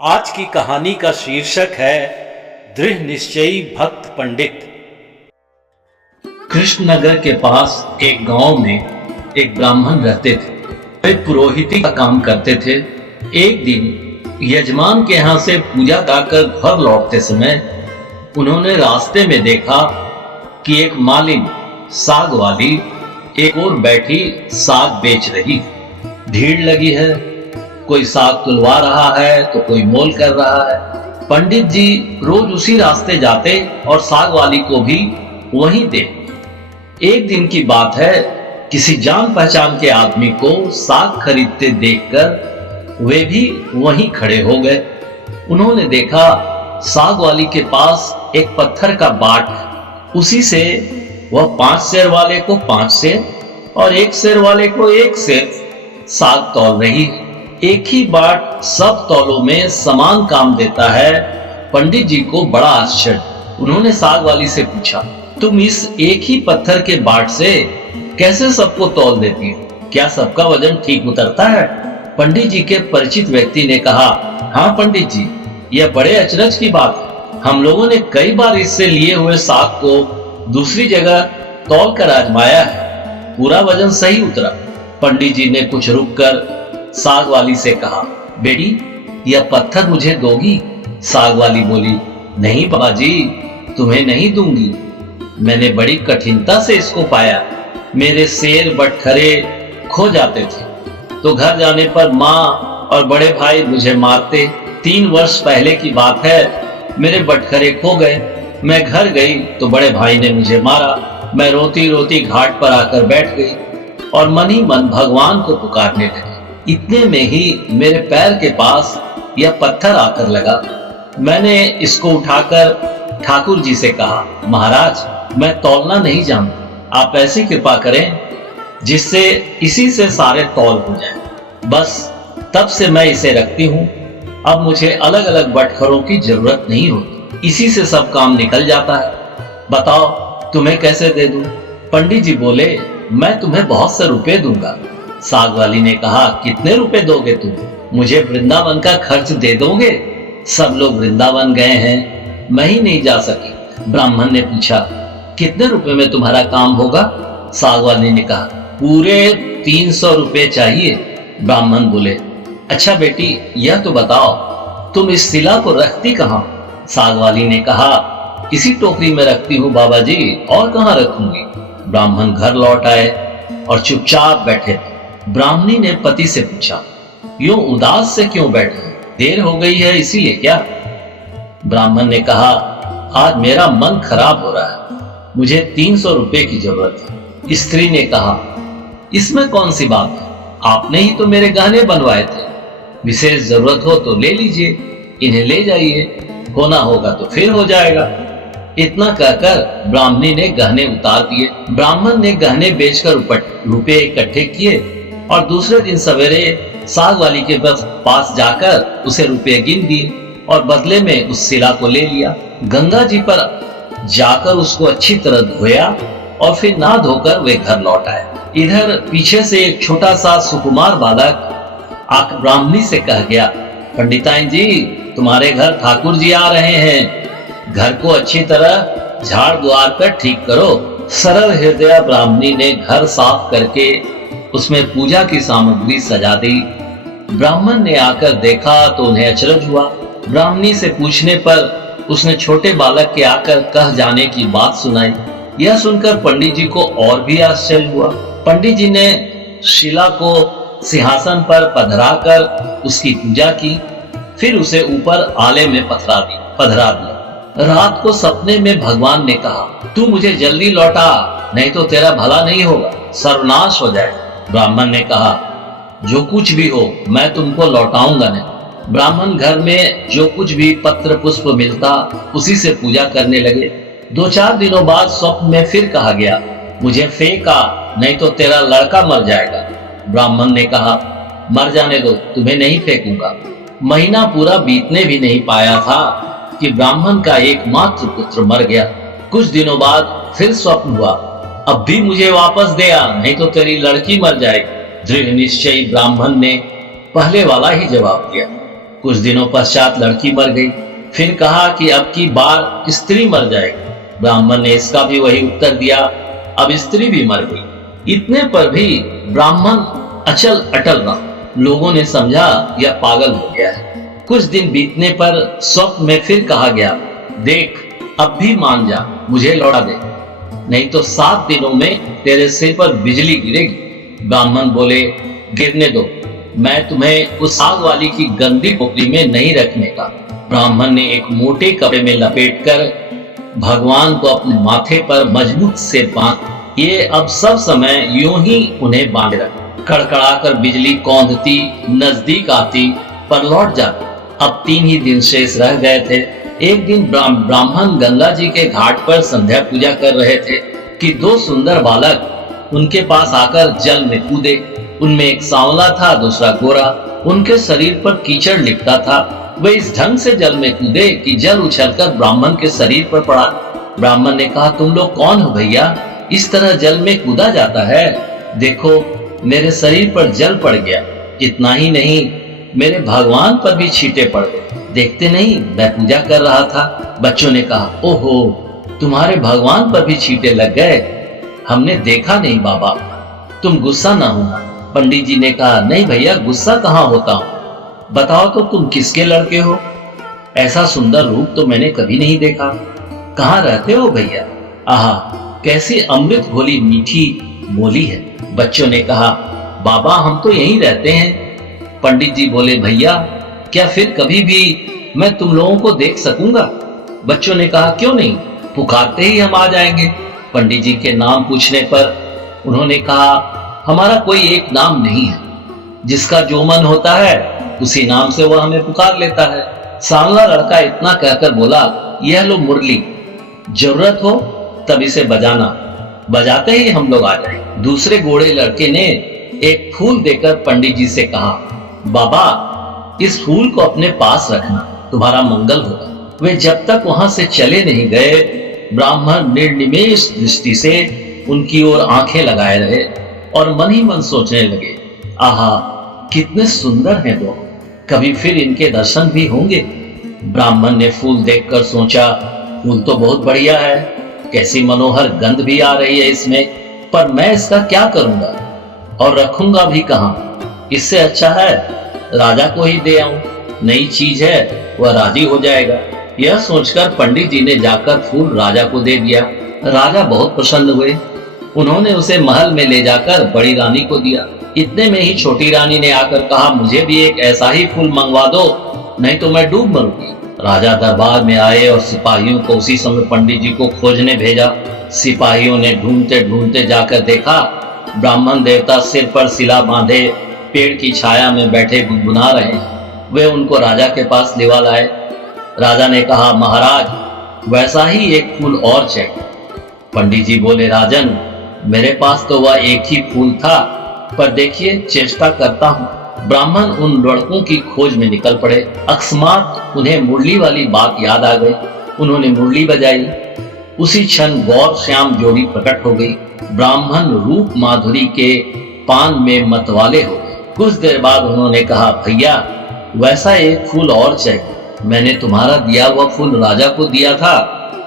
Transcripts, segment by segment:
आज की कहानी का शीर्षक है दृढ़ निश्चयी भक्त पंडित। कृष्णनगर के पास एक गांव में एक ब्राह्मण रहते थे। वे पुरोहिती का काम करते थे। एक दिन यजमान के यहाँ से पूजा कराकर घर लौटते समय उन्होंने रास्ते में देखा कि एक मालिन साग वाली एक ओर बैठी साग बेच रही। भीड़ लगी है, कोई साग तुलवा रहा है तो कोई मोल कर रहा है। पंडित जी रोज उसी रास्ते जाते और साग वाली को भी वहीं दे। एक दिन की बात है, किसी जान पहचान के आदमी को साग खरीदते देखकर वे भी वहीं खड़े हो गए। उन्होंने देखा साग वाली के पास एक पत्थर का बाट, उसी से वह 5 सेर वाले को 5 सेर और 1 सेर वाले को 1 सेर साग तौल रही। एक ही बाट सब तौलों में समान काम देता है। पंडित जी को बड़ा आश्चर्य। उन्होंने साग वाली से पूछा, तुम इस एक ही पत्थर के बाट से कैसे सबको तौल देती हो? क्या सबका वजन ठीक उतरता है? पंडित जी के परिचित व्यक्ति ने कहा, हाँ पंडित जी, यह बड़े अचरज की बात है। हम लोगों ने कई बार इससे लिए हुए साग को दूसरी जगह तौल कर आजमाया है, पूरा वजन सही उतरा। पंडित जी ने कुछ रुककर साग वाली से कहा, बेटी यह पत्थर मुझे दोगी? साग वाली बोली, नहीं बाबाजी, तुम्हें नहीं दूंगी। मैंने बड़ी कठिनता से इसको पाया। मेरे सेर बटखरे खो जाते थे तो घर जाने पर माँ और बड़े भाई मुझे मारते। 3 वर्ष पहले की बात है, मेरे बटखरे खो गए। मैं घर गई तो बड़े भाई ने मुझे मारा। मैं रोती रोती घाट पर आकर बैठ गई और मन ही मन भगवान को पुकारने लगी। इतने में ही मेरे पैर के पास यह पत्थर आकर लगा। मैंने इसको उठाकर ठाकुर जी से कहा, महाराज मैं तौलना नहीं जानता, आप ऐसी कृपा करें जिससे इसी से सारे तौल हो जाएं। बस तब से मैं इसे रखती हूँ। अब मुझे अलग अलग बटखरों की जरूरत नहीं होती, इसी से सब काम निकल जाता है। बताओ तुम्हें कैसे दे दूं? पंडित जी बोले, मैं तुम्हें बहुत से रुपए दूंगा। साग वाली ने कहा, कितने रुपए दोगे तुम? मुझे वृंदावन का खर्च दे दोगे? सब लोग वृंदावन गए हैं, मैं ही नहीं जा सकी। ब्राह्मण ने पूछा, कितने रुपए में तुम्हारा काम होगा? साग वाली ने कहा, पूरे 300 रुपए चाहिए। ब्राह्मण बोले, अच्छा बेटी यह तो बताओ तुम इस शिला को रखती कहाँ? साग वाली ने कहा, इसी टोकरी में रखती हूँ बाबा जी, और कहाँ रखूंगी। ब्राह्मण घर लौट आए और चुपचाप बैठे थे। ब्राह्मणी ने पति से पूछा, यूं उदास से क्यों बैठे? देर हो गई है इसीलिए क्या? ब्राह्मण ने कहा, आज मेरा मन खराब हो रहा है, मुझे 300 रुपए की जरूरत है। स्त्री ने कहा, इसमें कौन सी बात है, आपने ही तो मेरे गहने बनवाए थे। विशेष जरूरत हो तो ले लीजिए, इन्हें ले जाइए, होना होगा तो फिर हो जाएगा। इतना कहकर ब्राह्मणी ने गहने उतार दिए। ब्राह्मण ने गहने बेचकर रुपए इकट्ठे किए और दूसरे दिन सवेरे साग वाली के पास जाकर उसे रुपए गिन दिए और बदले में उस शिला को ले लिया। गंगा जी पर जाकर उसको अच्छी तरह धोया और फिर नहा धोकर वे घर लौट आए। इधर पीछे से एक छोटा सा सुकुमार बालक आकर ब्राह्मणी से कह गया, पंडिताइन जी तुम्हारे घर ठाकुर जी आ रहे हैं, घर को अच्छी तरह झाड़ द्वार कर ठीक करो। सरल हृदय ब्राह्मणी ने घर साफ करके उसमें पूजा की सामग्री सजा दी। ब्राह्मण ने आकर देखा तो उन्हें अचरज हुआ। ब्राह्मणी से पूछने पर उसने छोटे बालक के आकर कह जाने की बात सुनाई। यह सुनकर पंडित जी को और भी आश्चर्य हुआ। पंडित जी ने शिला को सिंहासन पर पधराकर उसकी पूजा की, फिर उसे ऊपर आले में पधरा दिया। रात को सपने में भगवान ने कहा, तू मुझे जल्दी लौटा, नहीं तो तेरा भला नहीं होगा, सर्वनाश हो जाएगा। ब्राह्मण ने कहा, जो कुछ भी हो मैं तुमको लौटाऊंगा नहीं। ब्राह्मण घर में जो कुछ भी पत्र पुष्प मिलता उसी से पूजा करने लगे। 2-4 दिनों बाद स्वप्न में फिर कहा गया, मुझे फेंका, नहीं तो तेरा लड़का मर जाएगा। ब्राह्मण ने कहा, मर जाने दो, तुम्हें नहीं फेंकूंगा। महीना पूरा बीतने भी नहीं पाया था कि ब्राह्मण का एकमात्र पुत्र मर गया। कुछ दिनों बाद फिर स्वप्न हुआ, अब भी मुझे वापस दे आ, नहीं तो तेरी लड़की मर जाएगी। दृढ़ निश्चयी ब्राह्मण ने पहले वाला ही जवाब दिया। कुछ दिनों पश्चात लड़की मर गई। फिर कहा कि अब की बार स्त्री मर जाएगी। ब्राह्मण ने इसका भी वही उत्तर दिया। अब स्त्री भी मर गई। इतने पर भी ब्राह्मण अचल अटल रहा। लोगों ने समझा यह पागल हो गया है। कुछ दिन बीतने पर स्वप्न में फिर कहा गया, देख अब भी मान जा, मुझे लौटा दे, नहीं तो 7 दिनों में तेरे सिर पर बिजली गिरेगी। ब्राह्मण बोले, गिरने दो, मैं तुम्हें उस आग वाली की गंदी टोकरी में नहीं रखने का। ब्राह्मण ने एक मोटे कपड़े में लपेटकर भगवान को अपने माथे पर मजबूत से बांध। ये अब सब समय यूं ही उन्हें बांधे रखा। कड़कड़ाकर बिजली कौंधती, नजदीक आती पर लौट जाती। अब 3 ही दिन शेष रह गए थे। एक दिन ब्राह्मण गंगा जी के घाट पर संध्या पूजा कर रहे थे कि 2 सुंदर बालक उनके पास आकर जल में कूदे। उनमें एक सांवला था, दूसरा गोरा। उनके शरीर पर कीचड़ लिपटा था। वे इस ढंग से जल में कूदे कि जल उछलकर ब्राह्मण के शरीर पर पड़ा। ब्राह्मण ने कहा, तुम लोग कौन हो भैया, इस तरह जल में कूदा जाता है? देखो मेरे शरीर पर जल पड़ गया। इतना ही नहीं, मेरे भगवान पर भी छींटे पड़ गए। देखते नहीं, मैं पूजा कर रहा था। बच्चों ने कहा, ओहो, तुम्हारे भगवान पर भी छींटे लग गए। हमने देखा नहीं बाबा, तुम गुस्सा ना होना। पंडित जी ने कहा, नहीं भैया, गुस्सा कहाँ होता हूँ। बताओ तो तुम किसके लड़के हो? ऐसा सुंदर रूप तो मैंने कभी नहीं देखा। कहाँ रहते हो भैया? आहा, कैसी अमृत घोली मीठी बोली है। बच्चों ने कहा, बाबा हम तो यहीं रहते हैं। पंडित जी बोले, भैया क्या फिर कभी भी मैं तुम लोगों को देख सकूंगा? बच्चों ने कहा, क्यों नहीं, पुकारते ही हम आ जाएंगे। पंडित जी के नाम पूछने पर उन्होंने कहा, हमारा कोई एक नाम नहीं है, जिसका जो मन होता है उसी नाम से वह हमें पुकार लेता है। सांवला लड़का इतना कहकर बोला, यह लो मुरली, जरूरत हो तब इसे बजाना, बजाते ही हम लोग आ जाएंगे। दूसरे गोरे लड़के ने एक फूल देकर पंडित जी से कहा, बाबा इस फूल को अपने पास रखना, तुम्हारा मंगल होगा। वे जब तक वहां से चले नहीं गए, ब्राह्मण निर्निमेष दृष्टि से उनकी ओर आंखें लगाए रहे और मन ही मन सोचने लगे, आहा कितने सुंदर हैं दोनों, कभी फिर इनके दर्शन भी होंगे। ब्राह्मण ने फूल देखकर सोचा, फूल तो बहुत बढ़िया है, कैसी मनोहर गंध भी आ रही है इसमें, पर मैं इसका क्या करूंगा और रखूंगा भी कहां? इससे अच्छा है राजा को ही दे आऊं, नई चीज है, वह राजी हो जाएगा। यह सोचकर पंडित जी ने जाकर फूल राजा को दे दिया। राजा बहुत प्रसन्न हुए। उन्होंने उसे महल में ले जाकर बड़ी रानी को दिया। इतने में ही छोटी रानी ने आकर कहा, मुझे भी एक ऐसा ही फूल मंगवा दो, नहीं तो मैं डूब मरूंगी। राजा दरबार में आए और सिपाहियों को उसी समय पंडित जी को खोजने भेजा। सिपाहियों ने ढूंढते ढूंढते जाकर देखा, ब्राह्मण देवता सिर पर सिला बांधे पेड़ की छाया में बैठे गुनगुना रहे हैं। वे उनको राजा के पास लिवा लाए। राजा ने कहा, महाराज वैसा ही एक फूल और चाहिए। पंडित जी बोले, राजन मेरे पास तो वह एक ही फूल था, पर देखिए चेष्टा करता हूँ। ब्राह्मण उन लड़कों की खोज में निकल पड़े। अकस्मात उन्हें मुरली वाली बात याद आ गई। उन्होंने मुरली बजाई। उसी क्षण गौर श्याम जोड़ी प्रकट हो गई। ब्राह्मण रूप माधुरी के पान में मतवाले हो गए। कुछ देर बाद उन्होंने कहा, भैया वैसा एक फूल और चाहिए। मैंने तुम्हारा दिया हुआ फूल राजा को दिया था,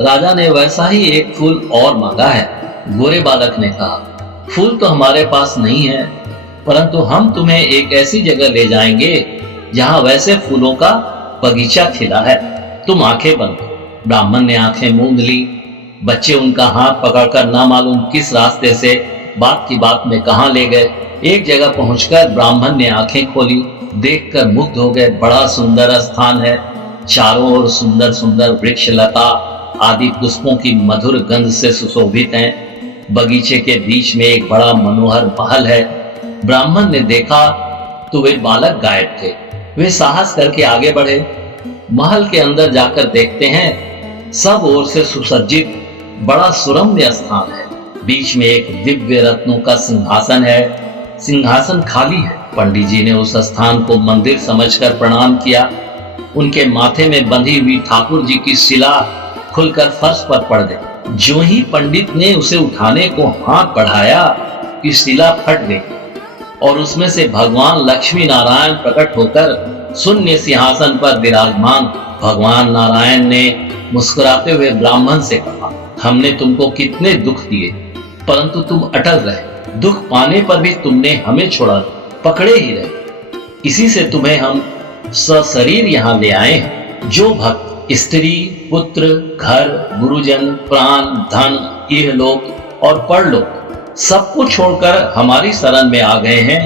राजा ने वैसा ही एक फूल और मांगा है। गोरे बालक ने कहा, फूल तो हमारे पास नहीं है, परंतु हम तुम्हें एक ऐसी जगह ले जाएंगे जहां वैसे फूलों का बगीचा खिला है, तुम आंखें बंद करो। ब्राह्मण ने आंखें मूंद ली। बच्चे उनका हाथ पकड़कर ना मालूम किस रास्ते से बात की बात में कहां ले गए। एक जगह पहुंचकर ब्राह्मण ने आंखें खोली, देखकर मुग्ध हो गए। बड़ा सुंदर स्थान है, चारों ओर सुंदर सुंदर वृक्ष लता आदि पुष्पों की मधुर गंध से सुशोभित हैं। बगीचे के बीच में एक बड़ा मनोहर महल है। ब्राह्मण ने देखा तो वे बालक गायब थे। वे साहस करके आगे बढ़े। महल के अंदर जाकर देखते हैं, सब ओर से सुसज्जित बड़ा सुरम्य स्थान है। बीच में एक दिव्य रत्नों का सिंहासन है। सिंहासन खाली है। पंडित जी ने उस स्थान को मंदिर समझकर प्रणाम किया। उनके माथे में बंधी हुई ठाकुर जी की शिला खुलकर फर्श पर पड़ गई। जो ही पंडित ने उसे उठाने को हाथ बढ़ाया कि शिला फट गई और उसमें से भगवान लक्ष्मी नारायण प्रकट होकर शून्य सिंहासन पर विराजमान भगवान नारायण ने मुस्कुराते हुए ब्राह्मण से कहा, हमने तुमको कितने दुख दिए परंतु तुम अटल रहे। दुख पाने पर भी तुमने हमें छोड़ा पकड़े ही रहे। इसी से तुम्हें हम सशरीर यहाँ ले आए हैं। जो भक्त स्त्री, पुत्र, घर, गुरुजन, प्राण, धन, इहलोक और परलोक सबको छोड़कर हमारी शरण में आ गए हैं,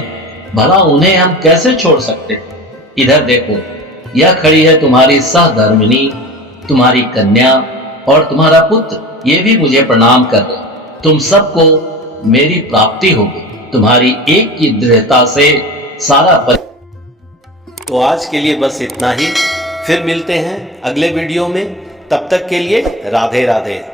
भला उन्हें हम कैसे छोड़ सकते। इधर देखो, यह खड़ी है तुम्हारी सहधर्मिणी, तुम्हारी कन्या और तुम्हारा पुत्र, ये भी मुझे प्रणाम कर रहे। तुम सबको मेरी प्राप्ति होगी। तुम्हारी एक की दृढ़ता से सारा तो आज के लिए बस इतना ही। फिर मिलते हैं अगले वीडियो में। तब तक के लिए राधे राधे।